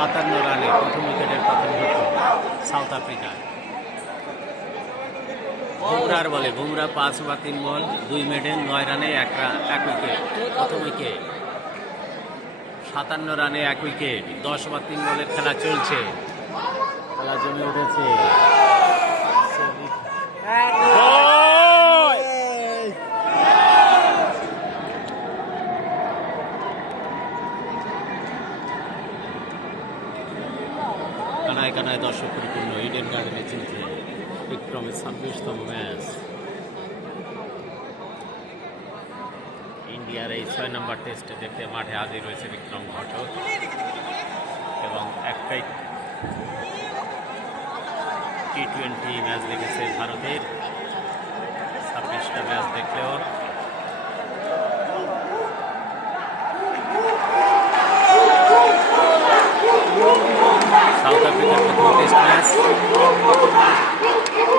57 রানে প্রথম উইকেটের পতন ঘটল সাউথ আফ্রিকা। বুমরার বলে বুমরা 5 বা 3 বল 2 মেডেন 9 রানে 1 উইকেট প্রথম উইকেট। 57 রানে 1 উইকেট, 10 বা 3 বলের খেলা চলছে, খেলা জমে উঠেছে। কানায় কানায় দর্শক পরিপূর্ণ ইডেন গার্ডেনে চলছে বিক্রমের 26তম ম্যাচ। ইন্ডিয়ার এই 6 নম্বর টেস্টে দেখতে মাঠে হাজির রয়েছে বিক্রম ঘটক এবং একটাই টি20 ম্যাচ দেখেছে ভারতের। 26টা ম্যাচ দেখলেও সাউথ আফ্রিকার প্রথম টেস্ট ম্যাচ